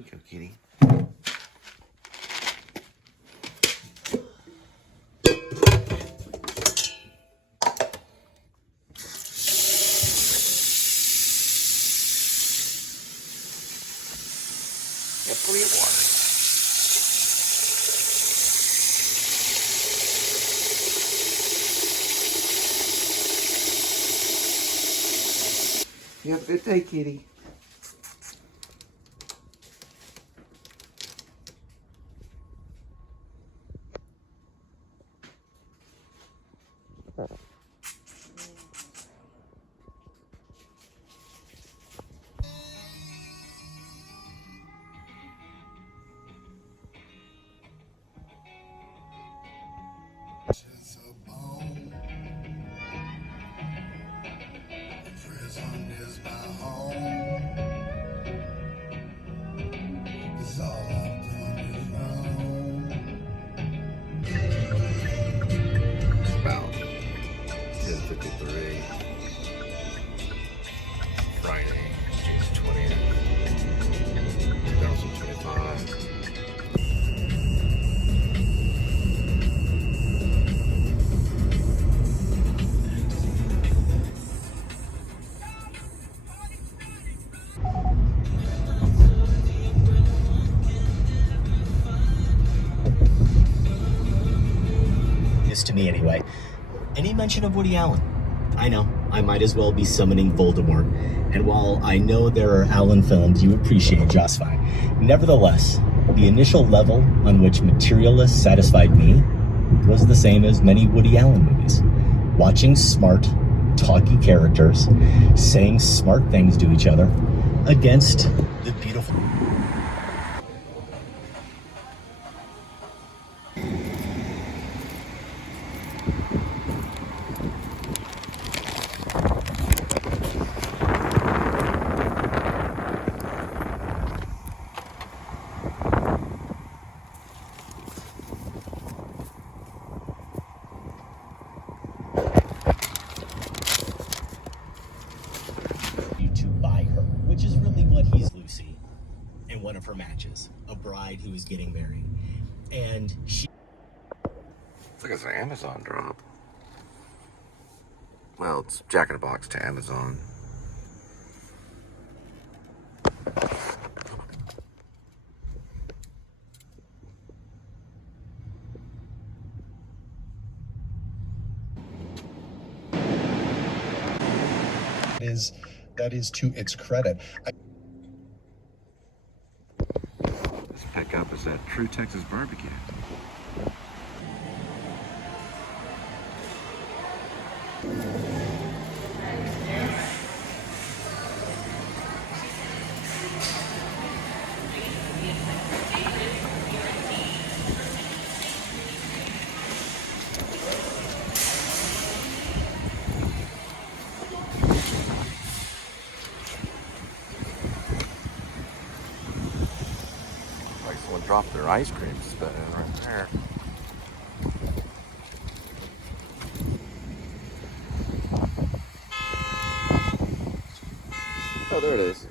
we go, kitty. Yeah, plenty of water. You have a good day, kitty. About 10:53, Friday, June 20th, 2025. To me anyway. Any mention of Woody Allen? I know, I might as well be summoning Voldemort. And while I know there are Allen films you appreciate just fine, nevertheless, the initial level on which Materialist satisfied me was the same as many Woody Allen movies. Watching smart, talky characters saying smart things to each other against the beautiful... which is really what he's Lucy in one of her matches, a bride who is getting married. And she... It's like it's an Amazon drop. Well, it's Jack in the Box to Amazon. That is to its credit. This pickup is that True Texas Barbecue. Someone dropped their ice cream spoon right there. Oh, there it is.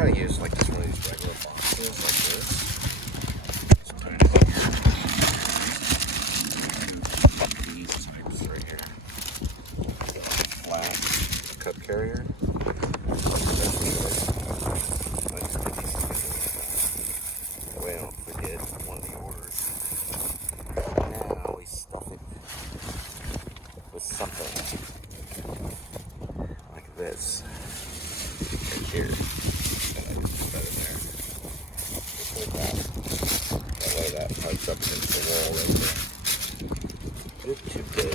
kind of use like just one of these regular boxes like this. Just put it in here. These types right here. Flat cup carrier. That way I don't forget one of the orders. Now we stuff it with something like this right here. And I just put that in there. Just like that. That way that plugs up against the wall right there. Good to go.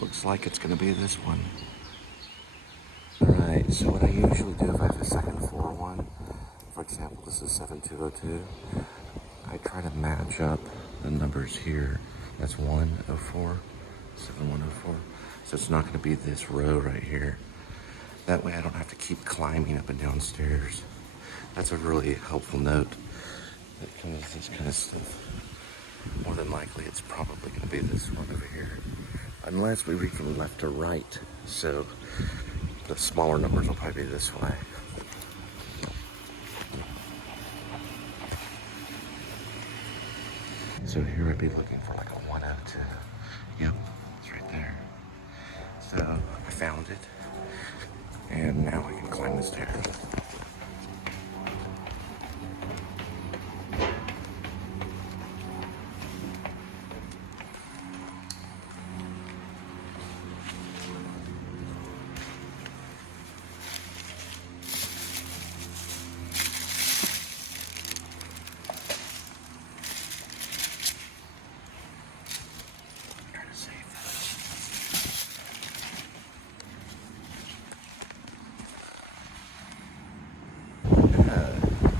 Looks like it's going to be this one. Alright, so what I usually do if I have a second floor one, for example, this is 7202, I try to match up the numbers here. That's 104, 7104. So it's not going to be this row right here. That way I don't have to keep climbing up and down stairs. That's a really helpful note. That kind of this kind of stuff. More than likely it's probably going to be this one over here. Unless we read from left to right. So the smaller numbers will probably be this way. So here I'd be looking for like a 102. Yep, it's right there. So I found it. And now I can climb the stairs.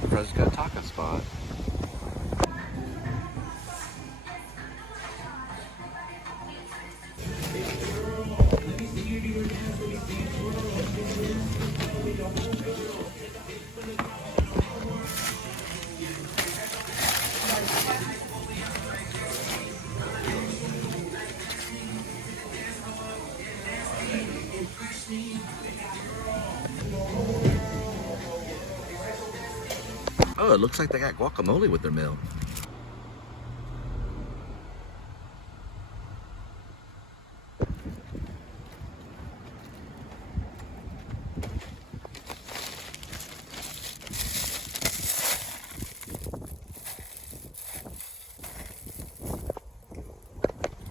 Bro's got a taco spot. Oh, it looks like they got guacamole with their meal.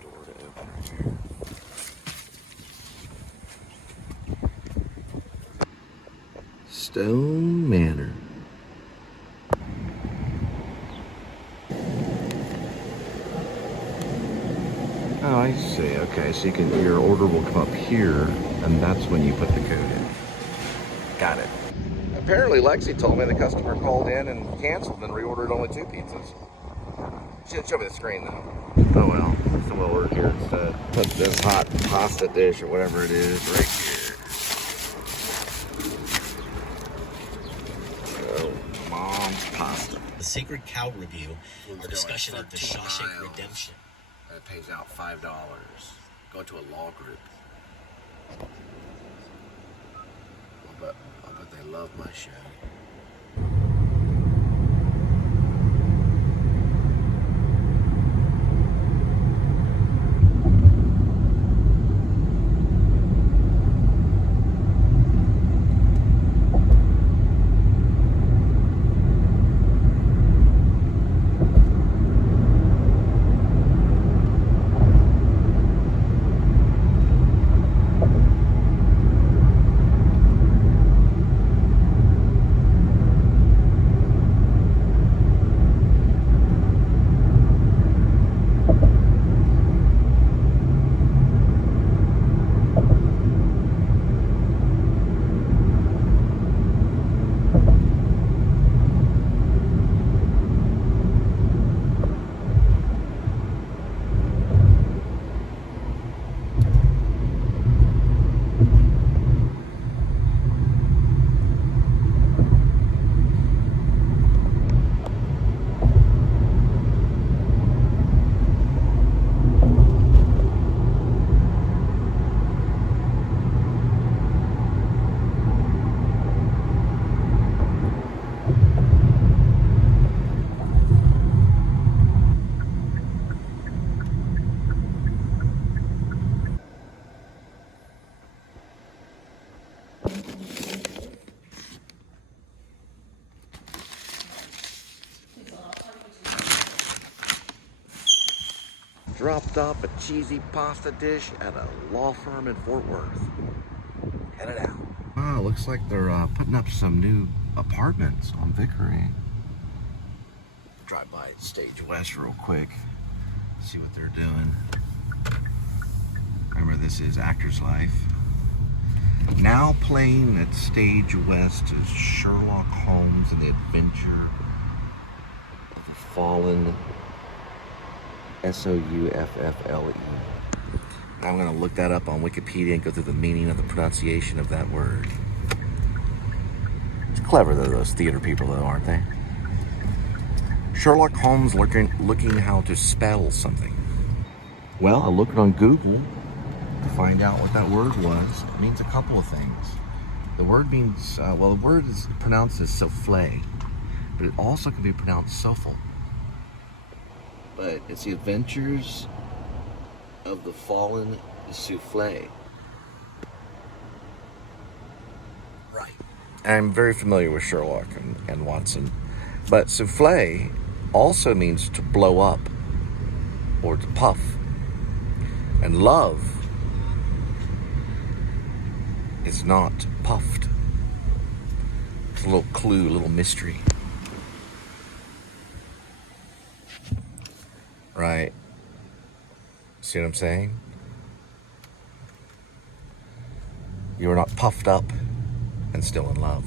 Door to open right here. Stone Manor. Oh, I see. Okay, so your order will come up here, and that's when you put the code in. Got it. Apparently, Lexi told me the customer called in and canceled and reordered only 2 pizzas. She didn't show me the screen, though. Oh, well. So we'll order here instead. Put this hot pasta dish or whatever it is right here. Oh, mom's pasta. The Sacred Cow Review, a discussion of the Shawshank Redemption. It pays out $5. Go to a law group. I'll bet they love my show. dropped off a cheesy pasta dish at a law firm in Fort Worth. Headed out. Oh, looks like they're putting up some new apartments on Vickery. Drive by Stage West real quick, see what they're doing. Remember, this is Actor's Life. Now playing at Stage West is Sherlock Holmes and the Adventure of the Fallen, S-O-U-F-F-L-E. I'm going to look that up on Wikipedia and go through the meaning of the pronunciation of that word. It's clever, though, those theater people, though, aren't they? Sherlock Holmes looking how to spell something. Well, I looked on Google to find out what that word was. It means a couple of things. The word means, well, the word is pronounced as souffle, but it also can be pronounced souffle. But it's the adventures of the fallen souffle. Right. I'm very familiar with Sherlock and Watson, but souffle also means to blow up or to puff. And love is not puffed. It's a little clue, a little mystery. Right. See what I'm saying? You are not puffed up and still in love.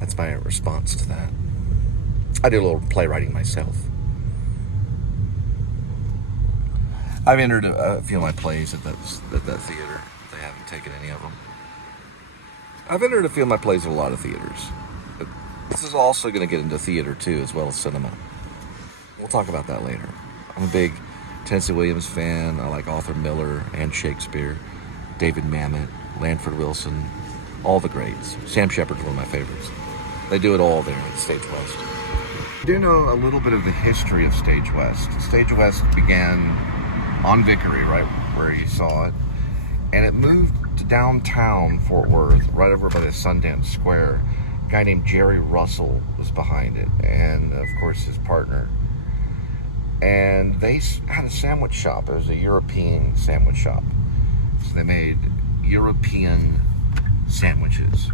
That's my response to that. I do a little playwriting myself. I've entered a few of my plays at that theater. They haven't taken any of them. I've entered a few of my plays at a lot of theaters. But this is also going to get into theater too, as well as cinema. We'll talk about that later. I'm a big Tennessee Williams fan. I like Arthur Miller and Shakespeare, David Mamet, Lanford Wilson, all the greats. Sam Shepard's one of my favorites. They do it all there at Stage West. I do know a little bit of the history of Stage West. Stage West began on Vickery, right where you saw it, and it moved to downtown Fort Worth, right over by the Sundance Square. A guy named Jerry Russell was behind it, and of course his partner. And they had a sandwich shop. It was a European sandwich shop. So they made European sandwiches.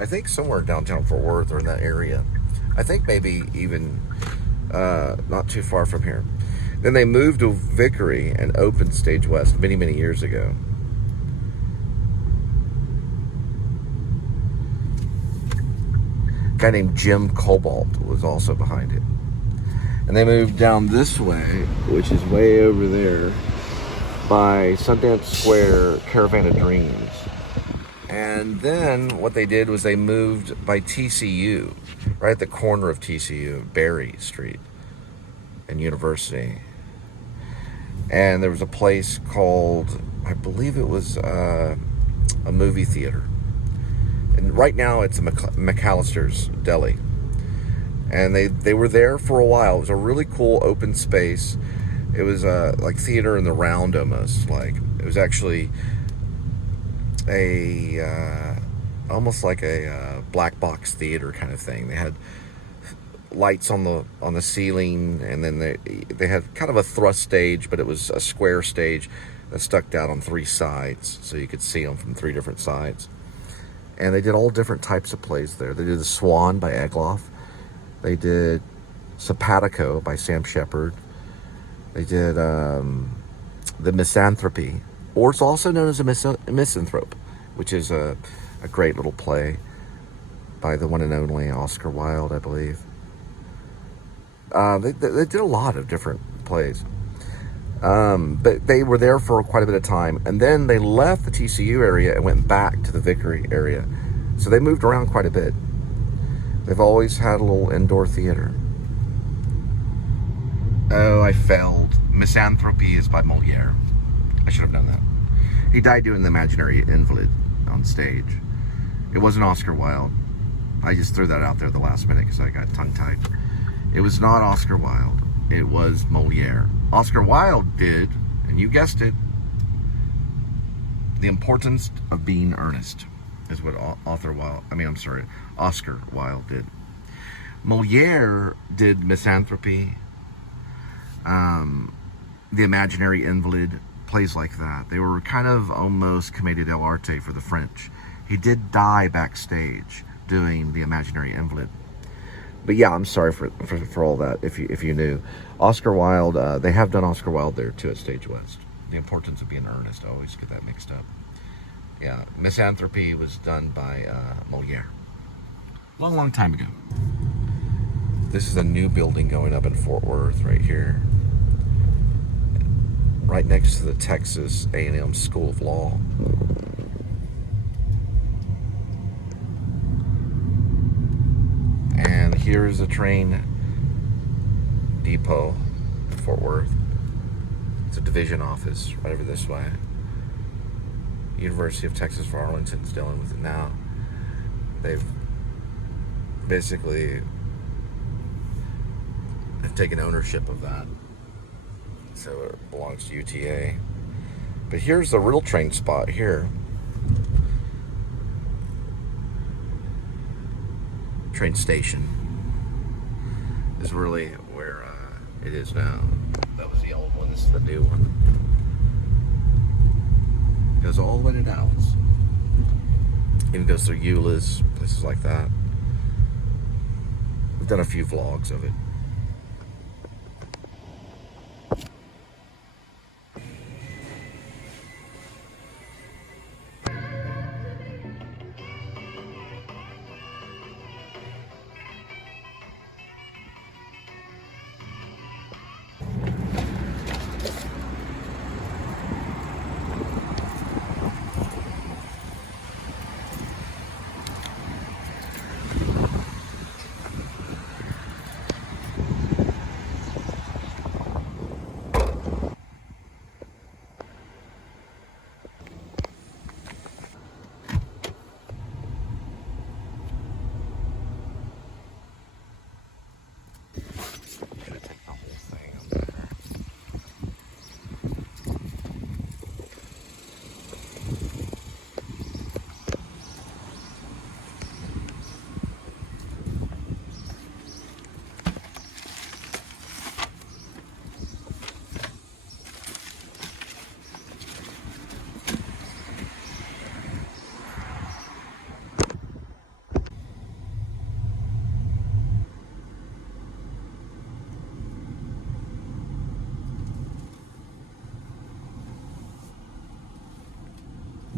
I think somewhere downtown Fort Worth or in that area. I think maybe even not too far from here. Then they moved to Vickery and opened Stage West many, many years ago. A guy named Jim Cobalt was also behind it. And they moved down this way, which is way over there, by Sundance Square, Caravan of Dreams. And then what they did was they moved by TCU, right at the corner of TCU, Berry Street and University. And there was a place called, I believe it was a movie theater. And right now it's a McAllister's Deli. And they were there for a while. It was a really cool open space. It was like theater in the round almost. Like it was actually almost like a black box theater kind of thing. They had lights on the ceiling, and then they had kind of a thrust stage, but it was a square stage that stuck out on three sides, so you could see them from three different sides. And they did all different types of plays there. They did The Swan by Egloff. They did Simpatico by Sam Shepard. They did The Misanthropy, or it's also known as a Misanthrope, which is a great little play by the one and only Oscar Wilde, I believe. They did a lot of different plays. But they were there for quite a bit of time. And then they left the TCU area and went back to the Vickery area. So they moved around quite a bit. They've always had a little indoor theater. Oh, I failed. Misanthropy is by Moliere. I should have known that. He died doing The Imaginary Invalid on stage. It wasn't Oscar Wilde. I just threw that out there at the last minute because I got tongue-tied. It was not Oscar Wilde. It was Moliere. Oscar Wilde did, and you guessed it, The Importance of Being Earnest is what Oscar Wilde did. Moliere did Misanthropy, The Imaginary Invalid, plays like that. They were kind of almost commedia dell'arte for the French. He did die backstage doing The Imaginary Invalid. But yeah, I'm sorry for all that, if you knew. Oscar Wilde, they have done Oscar Wilde there too at Stage West. The Importance of Being Earnest, I always get that mixed up. Yeah, Misanthropy was done by Moliere. Long time ago. This is a new building going up in Fort Worth right here. Right next to the Texas A&M School of Law. And here's a train depot in Fort Worth. It's a division office right over this way. University of Texas for Arlington's dealing with it now. They've basically taken ownership of that. So it belongs to UTA. But here's the real train spot here. Train station is really where it is now. That was the old one, this is the new one. Goes all the way to Dallas. Even goes through Euless, places like that. We've done a few vlogs of it.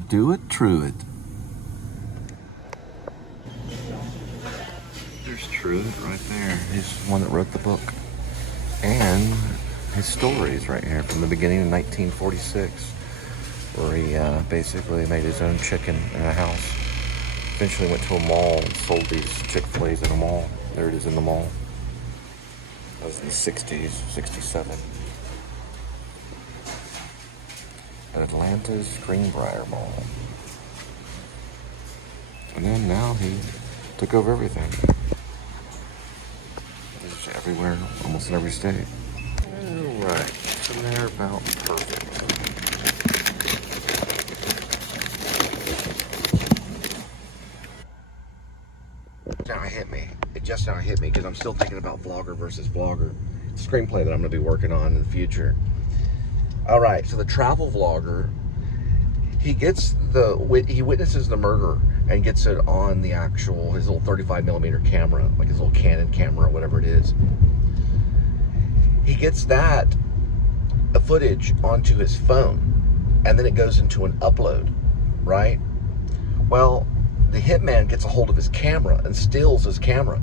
Do it, true it. There's Truett right there. He's the one that wrote the book. And his stories right here from the beginning of 1946, where he basically made his own chicken in a house. Eventually went to a mall and sold these Chick-fil-A's in a mall. There it is in the mall. That was in the 60s, 67. At Atlanta's Greenbrier Mall. And then now he took over everything. He's everywhere, almost in every state. Alright, so they're about perfect. Now it hit me. It just now hit me because I'm still thinking about vlogger versus vlogger. Screenplay that I'm going to be working on in the future. All right, so the travel vlogger, he witnesses the murder and gets it on the actual, his little 35mm camera, like his little Canon camera, whatever it is. He gets that footage onto his phone, and then it goes into an upload, right? Well, the hitman gets a hold of his camera and steals his camera,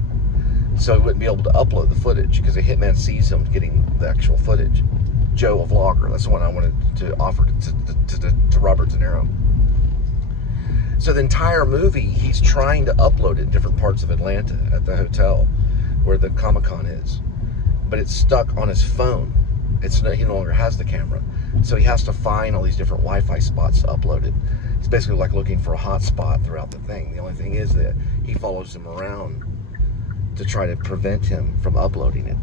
so he wouldn't be able to upload the footage because the hitman sees him getting the actual footage. Joe, a vlogger. That's the one I wanted to offer to Robert De Niro. So the entire movie, he's trying to upload it in different parts of Atlanta at the hotel where the Comic-Con is. But it's stuck on his phone. He no longer has the camera. So he has to find all these different Wi-Fi spots to upload it. It's basically like looking for a hot spot throughout the thing. The only thing is that he follows him around to try to prevent him from uploading it.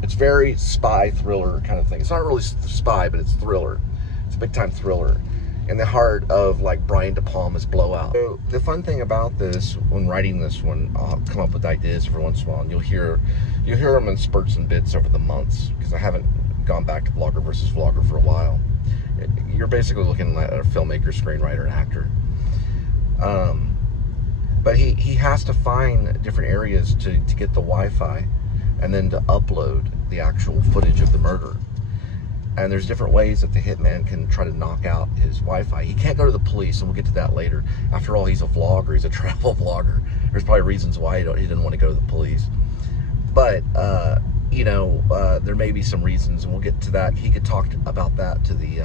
It's very spy thriller kind of thing. It's not really spy, but it's thriller. It's a big time thriller in the heart of like Brian De Palma's Blowout. So the fun thing about this, when writing this one, I'll come up with ideas every once in a while, and you'll hear them in spurts and bits over the months because I haven't gone back to vlogger versus vlogger for a while. You're basically looking at a filmmaker, screenwriter, and actor. But he has to find different areas to get the Wi-Fi and then to upload the actual footage of the murder. And there's different ways that the hitman can try to knock out his Wi-Fi. He can't go to the police, and we'll get to that later. After all, he's a vlogger. He's a travel vlogger. There's probably reasons why he didn't want to go to the police. But, you know, there may be some reasons, and we'll get to that. He could talk about that to the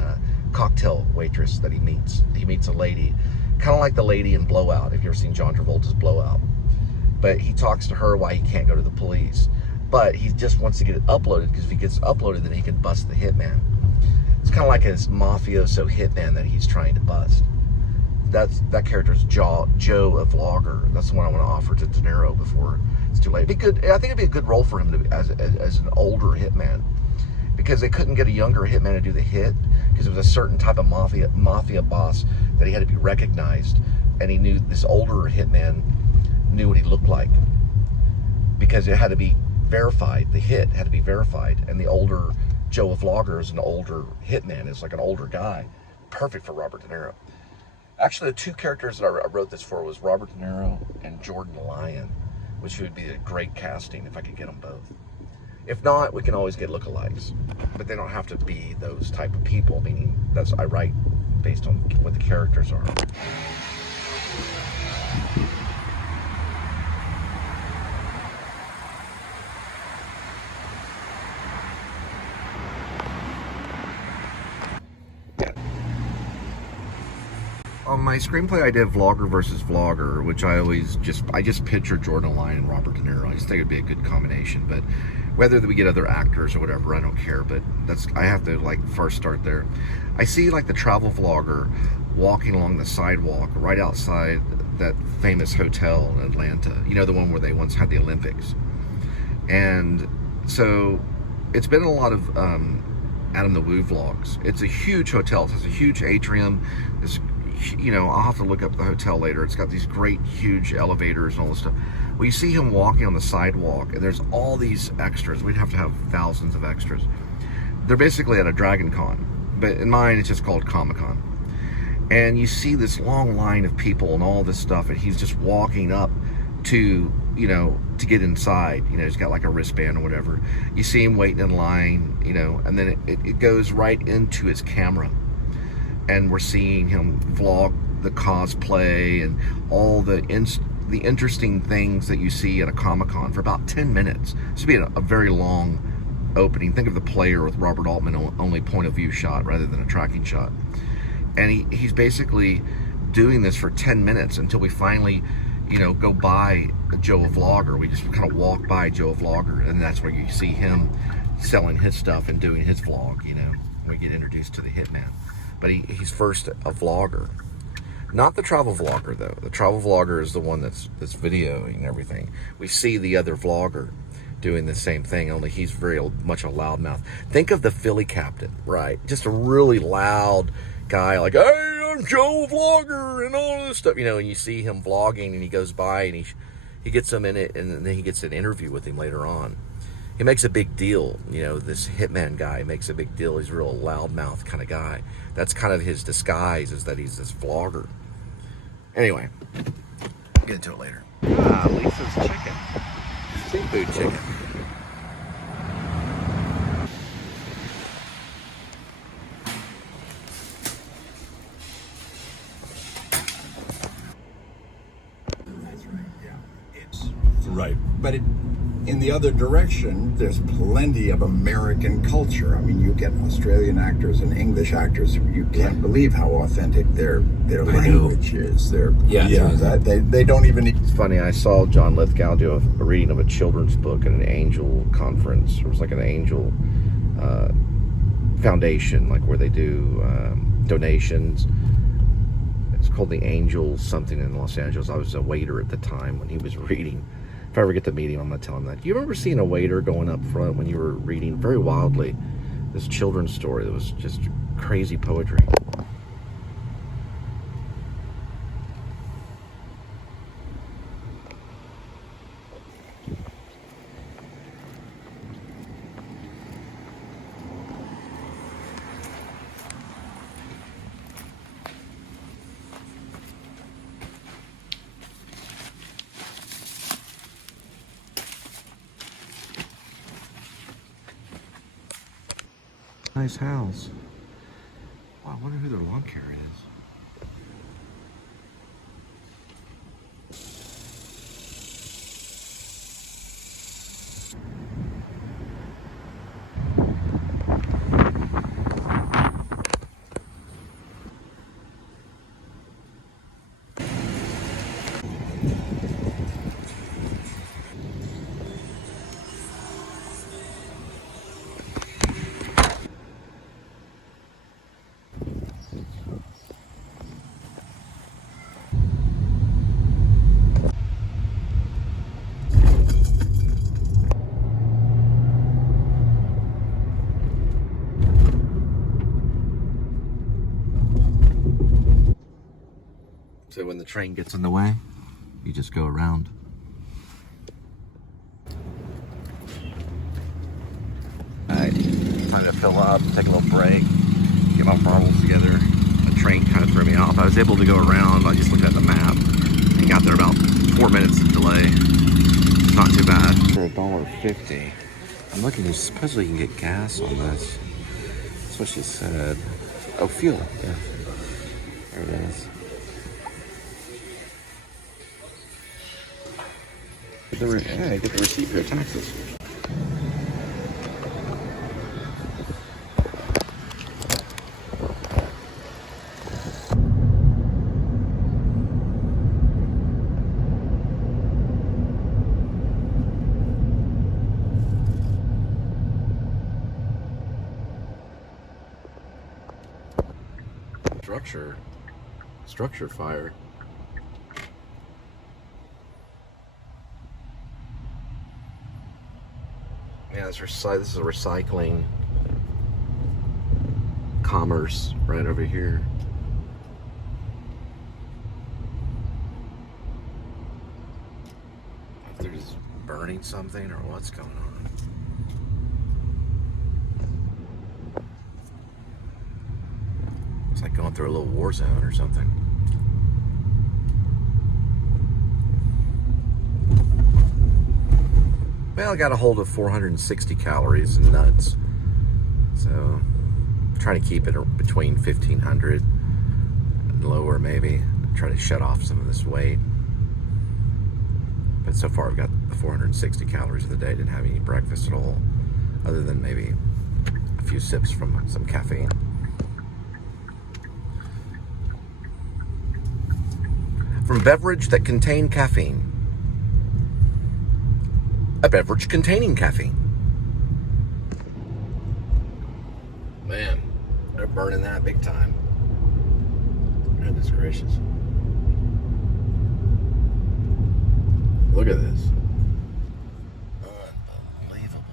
cocktail waitress that he meets. He meets a lady, kind of like the lady in Blowout, if you've ever seen John Travolta's Blowout. But he talks to her why he can't go to the police. But he just wants to get it uploaded, because if he gets uploaded, then he can bust the hitman. It's kind of like his mafioso hitman that he's trying to bust. That character's Joe, a vlogger. That's the one I want to offer to De Niro before it's too late. It'd be good. I think it'd be a good role for him to as an older hitman, because they couldn't get a younger hitman to do the hit, because it was a certain type of mafia boss that he had to be recognized, and he knew this older hitman knew what he looked like, because it had to be verified. The hit had to be verified, and the older Joe, a vlogger, is an older hitman. Is like an older guy, perfect for Robert De Niro. Actually, the two characters that I wrote this for was Robert De Niro and Jordan Lyon, which would be a great casting if I could get them both. If not, we can always get lookalikes, but they don't have to be those type of people, meaning I write based on what the characters are. On my screenplay, I did vlogger versus vlogger, which I just pictured Jordan Lyon and Robert De Niro. I just think it'd be a good combination. But whether we get other actors or whatever, I don't care. But I have to like first start there. I see like the travel vlogger walking along the sidewalk right outside that famous hotel in Atlanta. You know, the one where they once had the Olympics. And so it's been a lot of Adam the Woo vlogs. It's a huge hotel. It's a huge atrium. You know, I'll have to look up the hotel later. It's got these great huge elevators and all this stuff. Well, you see him walking on the sidewalk, and there's all these extras. We'd have to have thousands of extras. They're basically at a Dragon Con, but in mine it's just called Comic-Con. And you see this long line of people and all this stuff, and he's just walking up to, you know, to get inside. You know, he's got like a wristband or whatever. You see him waiting in line, you know, and then it goes right into his camera. And we're seeing him vlog the cosplay and all the interesting things that you see at a Comic-Con for about 10 minutes. This would be a very long opening. Think of the player with Robert Altman, only point of view shot rather than a tracking shot. And he's basically doing this for 10 minutes until we finally, you know, go by Joe a Vlogger. We just kind of walk by Joe a Vlogger, and that's where you see him selling his stuff and doing his vlog, you know. We get introduced to the hitman. But he's first a vlogger. Not the travel vlogger, though. The travel vlogger is the one that's videoing everything. We see the other vlogger doing the same thing, only he's very much a loudmouth. Think of the Philly Captain, right? Just a really loud guy, like, hey, I'm Joe Vlogger, and all this stuff. You know, and you see him vlogging, and he goes by, and he gets him in it, and then he gets an interview with him later on. He makes a big deal, you know, this hitman guy makes a big deal. He's a real loudmouth kind of guy. That's kind of his disguise, is that he's this vlogger. Anyway, get into it later. Ah, Lisa's chicken. Seafood chicken. That's right, yeah. It's right. But in the other direction, there's plenty of American culture. I mean, you get Australian actors and English actors. You can't believe how authentic their language is. They don't even. It's funny. I saw John Lithgow do a reading of a children's book at an angel conference. It was like an angel foundation, like where they do donations. It's called the Angel something in Los Angeles. I was a waiter at the time when he was reading. If I ever get to meet him, I'm going to tell him that. Do you remember seeing a waiter going up front when you were reading very wildly this children's story that was just crazy poetry? nice house. Wow, I wonder who their lawn care is. So when the train gets in the way, you just go around. Alright, time to fill up, take a little break, get my marbles together. The train kind of threw me off. I was able to go around. I just looked at the map and got there about 4 minutes of delay. It's not too bad. For $1.50. I'm looking, supposedly you can get gas on this. That's what she said. Oh, fuel. Yeah. There it is. Get the receipt for your taxes. Structure fire. Yeah, this is a recycling commerce right over here. If they're just burning something or what's going on. It's like going through a little war zone or something. Well, I got a hold of 460 calories and nuts. So, I'm trying to keep it between 1,500 and lower maybe. Try to shut off some of this weight. But so far I've got the 460 calories of the day. Didn't have any breakfast at all, other than maybe a few sips from some caffeine. From beverage that contain caffeine. A beverage containing caffeine. Man, they're burning that big time. Goodness gracious. Look at this. Unbelievable.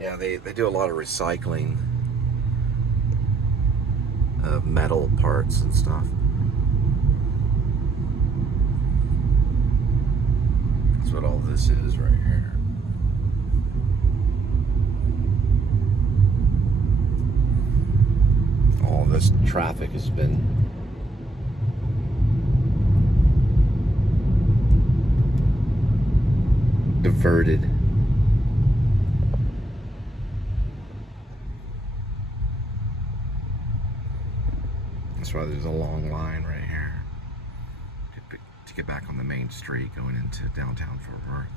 Yeah, they do a lot of recycling of metal parts and stuff. That's what all this is right here. All this traffic has been diverted. That's why there's a long line right here to get back on the main street going into downtown Fort Worth.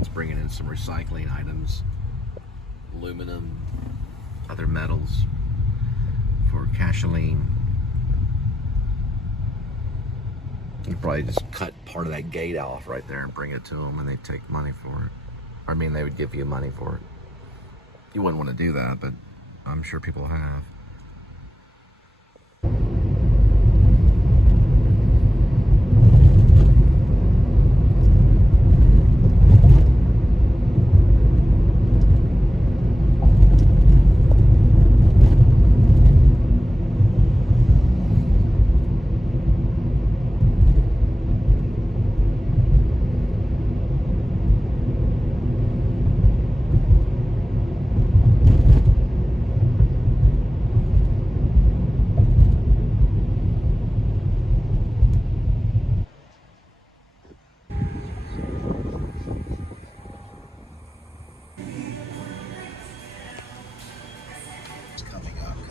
It's bringing in some recycling items, aluminum, other metals for gasoline. You probably just cut part of that gate off right there and bring it to them, and they take money for it. I mean, they would give you money for it. You wouldn't want to do that, but I'm sure people have.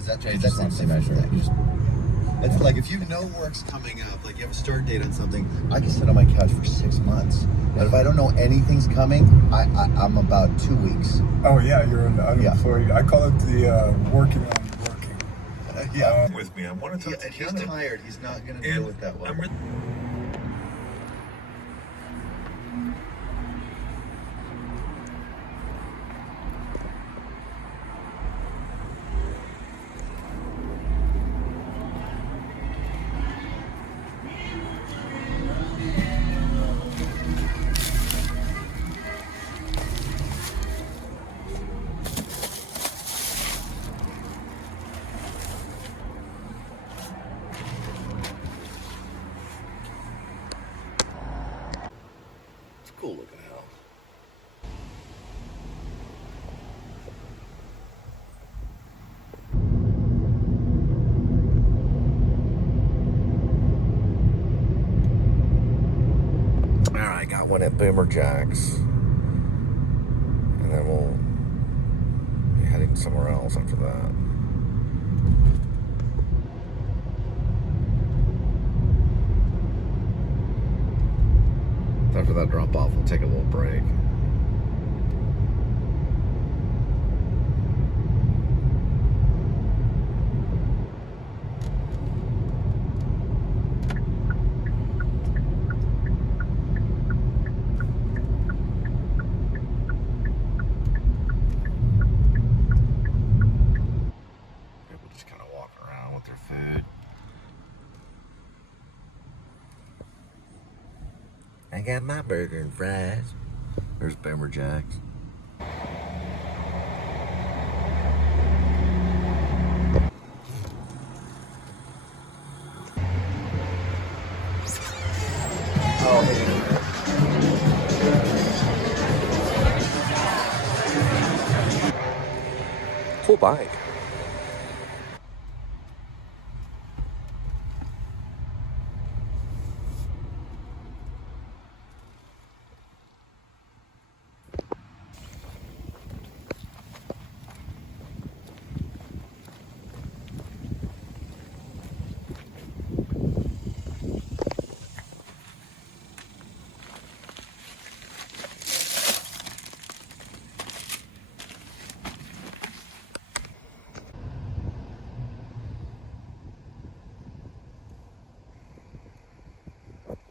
That's It's not the same measure. You just, It's like if you know work's coming up, like you have a start date on something, I can sit on my couch for 6 months. But if I don't know anything's coming, I'm about 2 weeks. Oh yeah, you're an unemployed. I call it the working on working. Yeah. With me, I want to talk to He's Keanu. tired. He's not going to deal with that well. It's a cool looking house. Alright, got one at Boomer Jack's. And then we'll be heading somewhere else after that. After that drop off, we'll take a little break. People just kind of walking around with their food. I got my burger and fries. There's Boomer Jack's. Cool bike.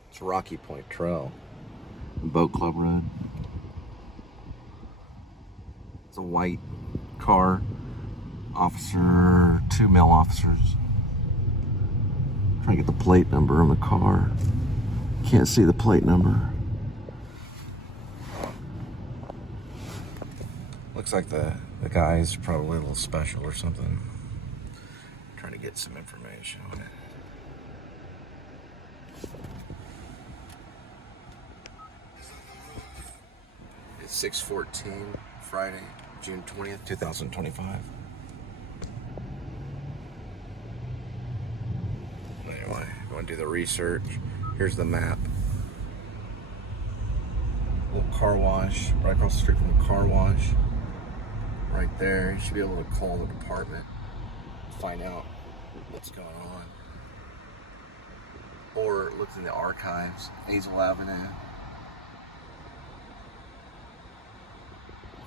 It's Rocky Point Trail. Boat Club Road. It's a white car. Officer, 2 male officers. Trying to get the plate number on the car. Can't see the plate number. Looks like the guy's probably a little special or something. Trying to get some information on it. It's 6/14, Friday, June 20th, 2025. Anyway, you want to do the research. Here's the map. Little car wash, right across the street from the car wash. Right there, you should be able to call the department, find out what's going on. Or look in the archives, Hazel Avenue.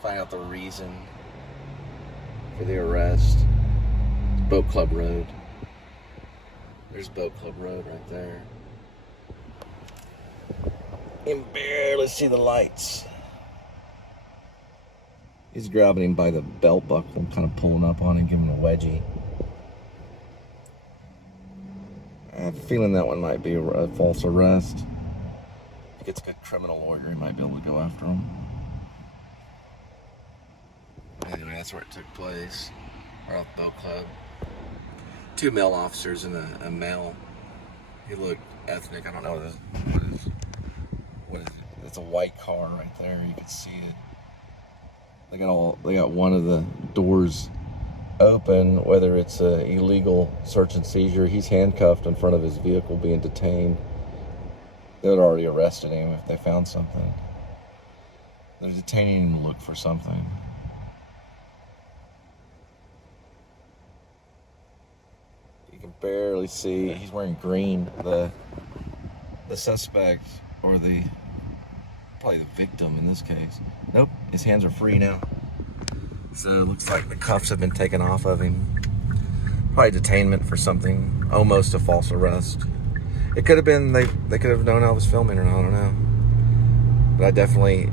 Find out the reason for the arrest. Boat Club Road. There's Boat Club Road right there. You can barely see the lights. He's grabbing him by the belt buckle, kind of pulling up on him, giving him a wedgie. I have a feeling that one might be a false arrest. If he gets a good criminal lawyer, he might be able to go after him. Anyway, that's where it took place. We're off Boat Club. 2 male officers and a male. He looked ethnic. I don't know what is it? It's a white car right there. You can see it. They got one of the doors open, whether it's a illegal search and seizure. He's handcuffed in front of his vehicle being detained. They would already arrested him if they found something. They're detaining him to look for something. can barely see. He's wearing green. The suspect, or probably the victim in this case. Nope, his hands are free now. So it looks like the cuffs have been taken off of him. Probably detainment for something, almost a false arrest. It could have been, they could have known I was filming, or I don't know. But I definitely,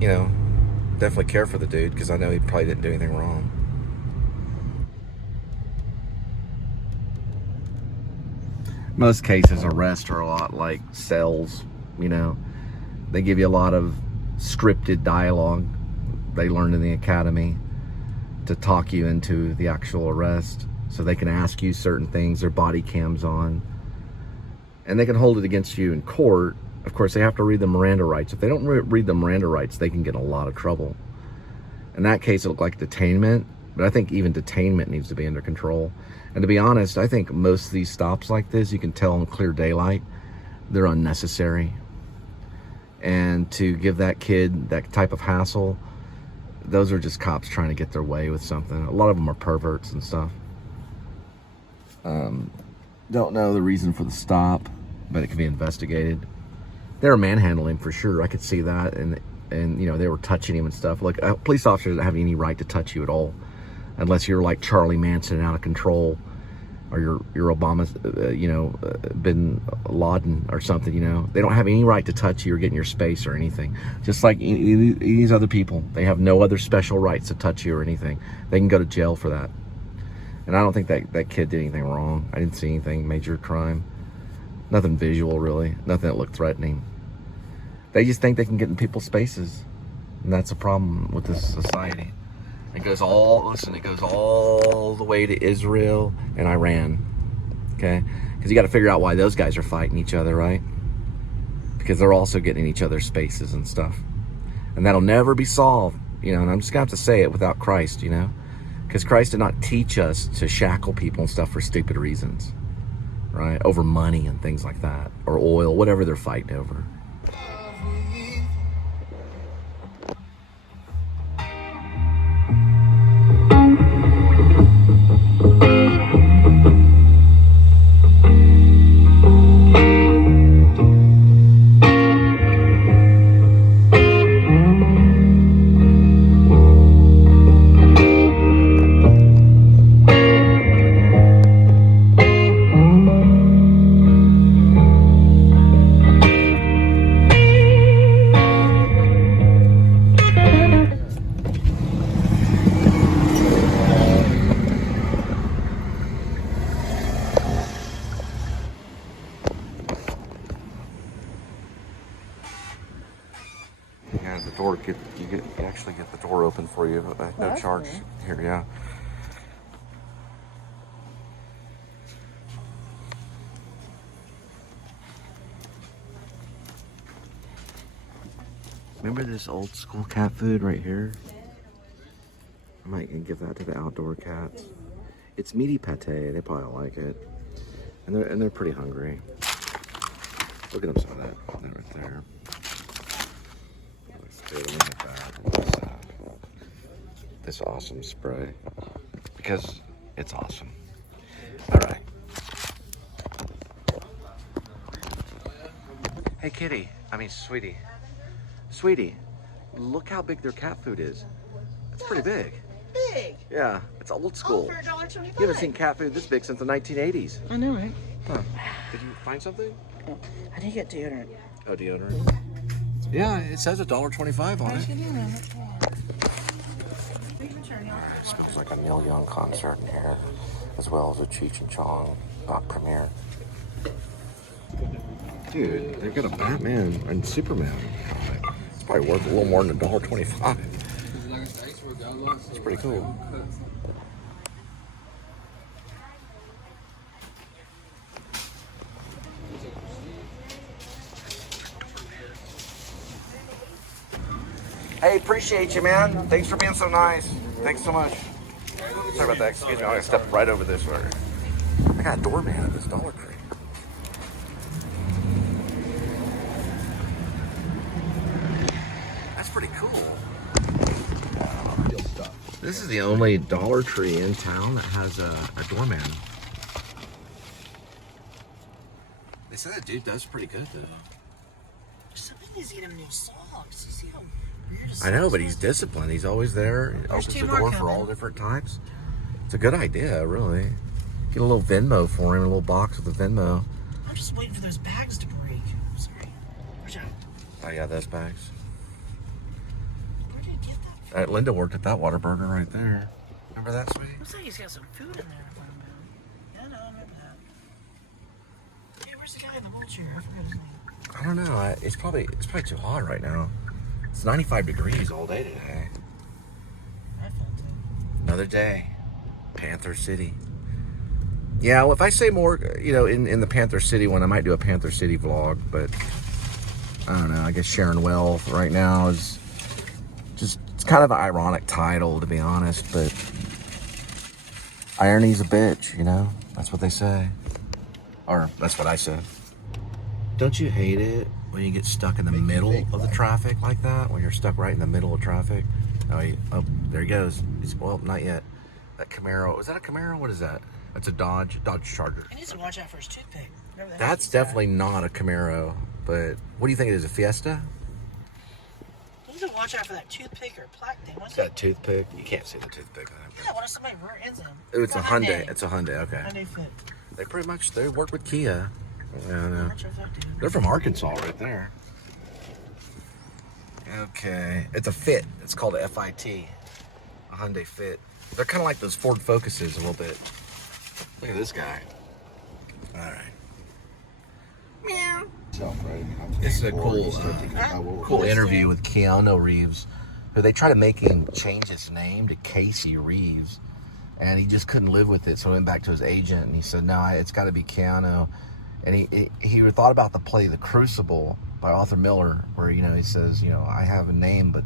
definitely care for the dude, because I know he probably didn't do anything wrong. Most cases, arrests are a lot like cells, They give you a lot of scripted dialogue they learned in the academy to talk you into the actual arrest. So they can ask you certain things, their body cams on, and they can hold it against you in court. Of course, they have to read the Miranda rights. If they don't read the Miranda rights, they can get in a lot of trouble. In that case, it looked like detainment, but I think even detainment needs to be under control. And to be honest, I think most of these stops like this, you can tell in clear daylight, they're unnecessary. And to give that kid that type of hassle, those are just cops trying to get their way with something. A lot of them are perverts and stuff. Don't know the reason for the stop, but it can be investigated. They were manhandling him for sure. I could see that, and they were touching him and stuff. Look, a police officer doesn't have any right to touch you at all, unless you're like Charlie Manson and out of control, or you're Obama, Bin Laden or something. They don't have any right to touch you or get in your space or anything. Just like these other people, they have no other special rights to touch you or anything. They can go to jail for that. And I don't think that kid did anything wrong. I didn't see anything major crime. Nothing visual, really. Nothing that looked threatening. They just think they can get in people's spaces. And that's a problem with this society. It goes all the way to Israel and Iran. Okay? Because you got to figure out why those guys are fighting each other, right? Because they're also getting in each other's spaces and stuff. And that'll never be solved. And I'm just going to have to say it without Christ, Because Christ did not teach us to shackle people and stuff for stupid reasons, right? Over money and things like that, or oil, whatever they're fighting over. Yeah, the door you actually get the door open for you. No charge here, yeah. Remember this old school cat food right here? I might give that to the outdoor cats. It's meaty pate. They probably like it, and they're pretty hungry. Look at them, some of that right there. Let me get that. This awesome spray, because it's awesome. All right. Hey, kitty. Sweetie, look how big their cat food is. It's pretty big. Big? Yeah, it's old school. For $1.25. You haven't seen cat food this big since the 1980s. I know, right? Huh. Did you find something? Oh, I did get deodorant. Oh, deodorant? Yeah, it says $1.25 on it. It smells like a Neil Young concert in here, as well as a Cheech and Chong premiere. Dude, they've got a Batman and Superman. It's probably worth a little more than $1.25. It's pretty cool. Hey, appreciate you, man. Thanks for being so nice. Thanks so much. Sorry about that. Excuse me. I'm gonna step right over this way. I got a doorman at this Dollar Tree. That's pretty cool. This is the only Dollar Tree in town that has a doorman. said that dude does pretty good though. Something needs to get him new socks. You see how weird his I know, socks but he's are? disciplined. He's always there. He There's opens two the more door for coming. all different types. It's a good idea, really. Get a little Venmo for him, a little box with a Venmo. I'm just waiting for those bags to break. Sorry. Where's that? Oh yeah, those bags. Where did you get that from? Linda worked at that Whataburger right there. Remember that, sweetie? Looks like he's got some food in there. Yeah, no, I remember that. Hey, where's the guy in the wheelchair? I forgot his name. I don't know. It's probably too hot right now. It's 95 degrees all day today. I felt it. Another day. Panther City. Yeah, well, if I say more, in the Panther City one, I might do a Panther City vlog, but I don't know. I guess Sharon Well right now is just, it's kind of an ironic title, to be honest, but irony's a bitch, That's what they say. Or that's what I said. Don't you hate it when you get stuck in the middle of the traffic like that? When you're stuck right in the middle of traffic? Oh, there he goes. Well, not yet. That Camaro, is that a Camaro? What is that? That's a Dodge Charger. He needs to watch out for his toothpick. Whatever the heck That's he's got. definitely not a Camaro, but what do you think it is, a Fiesta? He needs to watch out for that toothpick or plaque thing. What's Is that a it? toothpick? You can't see the toothpick. Yeah, what if somebody rear ends him? Oh, it's a Hyundai. Hyundai. It's a Hyundai, okay. Hyundai Fit. They work with Kia. Yeah, I know. Watch out for that dude. They're from Arkansas right there. Okay. It's a Fit. It's called a FIT. A Hyundai Fit. They're kind of like those Ford Focuses a little bit. Look at this guy. All right. Meow. This is a cool interview with Keanu Reeves, who they try to make him change his name to Casey Reeves, and he just couldn't live with it, so he went back to his agent, and he said, no, it's got to be Keanu. And he thought about the play The Crucible by Arthur Miller, where, he says, I have a name, but,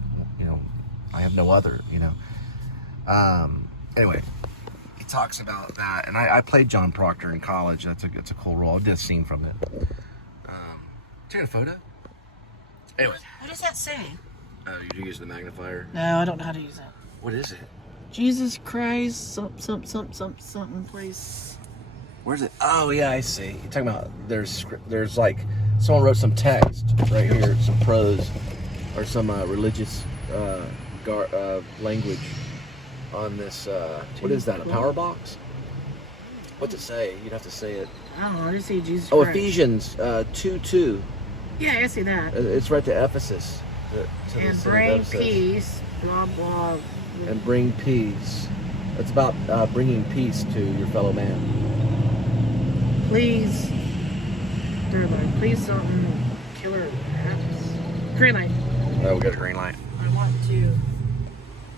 I have no other, Anyway, he talks about that, and I played John Proctor in college. It's a cool role. I did a scene from it. Taking a photo? Anyway. What does that say? Oh, you use the magnifier? No, I don't know how to use that. What is it? Jesus Christ, something place. Where's it? Oh, yeah, I see. You're talking about there's like someone wrote some text right here, some prose or some religious language on this. What is that? A power box? What's it say? You'd have to say it. I don't know. I just see Jesus Oh, Christ. Ephesians 2:2. Yeah, I see that. It's right to Ephesus. To the And city of bring Ephesus. peace, blah, blah. And bring peace. It's about bringing peace to your fellow man. Please. Third line. Please don't kill her. Green light. Oh, we got a green light. I want to.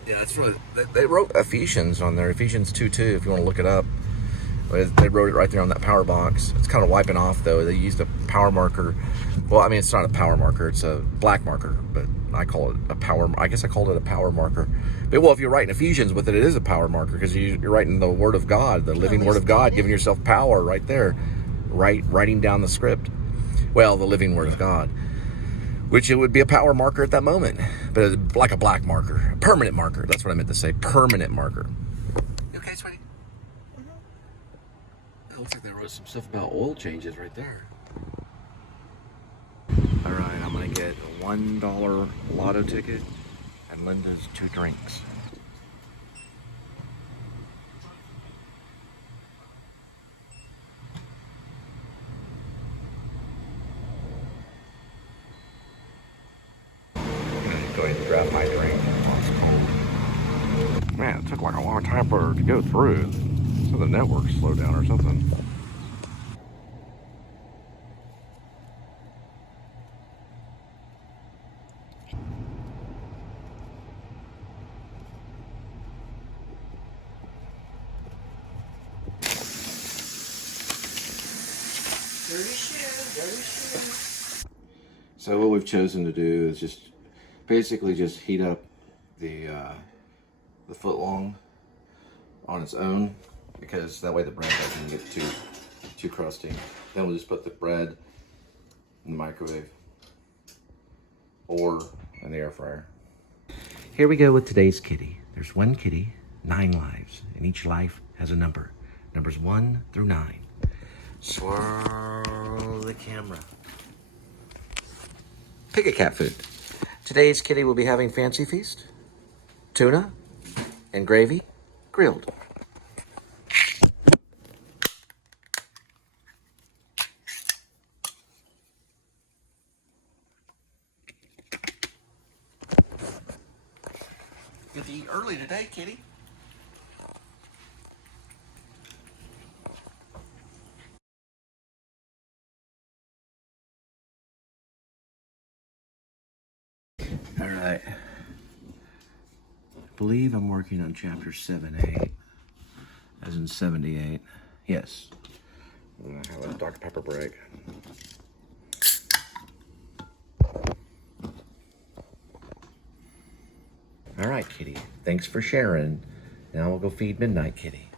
Yeah, that's really. They wrote Ephesians on there. Ephesians 2:2. If you want to look it up, they wrote it right there on that power box. It's kind of wiping off though. They used a power marker. Well, I mean, it's not a power marker. It's a black marker, but I call it a power. I guess I called it a power marker. But well, if you're writing Ephesians with it, it is a power marker because you're writing the Word of God, the living Word of God, giving yourself power right there, writing down the script. Well, the living Word of God, which it would be a power marker at that moment, but like a black marker, a permanent marker. That's what I meant to say, permanent marker. You okay, sweetie? It looks like they wrote some stuff about oil changes right there. All right, I'm gonna get a $1 lotto ticket and Linda's 2 drinks. I'm gonna go ahead and grab my drink while it's cold. Man, it took like a long time for it to go through. So the network slowed down or something. So what we've chosen to do is just basically just heat up the foot long on its own, because that way the bread doesn't get too crusty. Then we'll just put the bread in the microwave or in the air fryer. Here we go with today's kitty. There's one kitty, 9 lives, and each life has a number. Numbers 1 through 9. Swirl the camera. Pick a cat food. Today's kitty will be having fancy feast, tuna, and gravy, grilled. You have to eat early today, kitty. All right. I believe I'm working on chapter 7-8, as in 78. Yes. I'm gonna have a Dr. Pepper break. All right, kitty. Thanks for sharing. Now we'll go feed Midnight Kitty.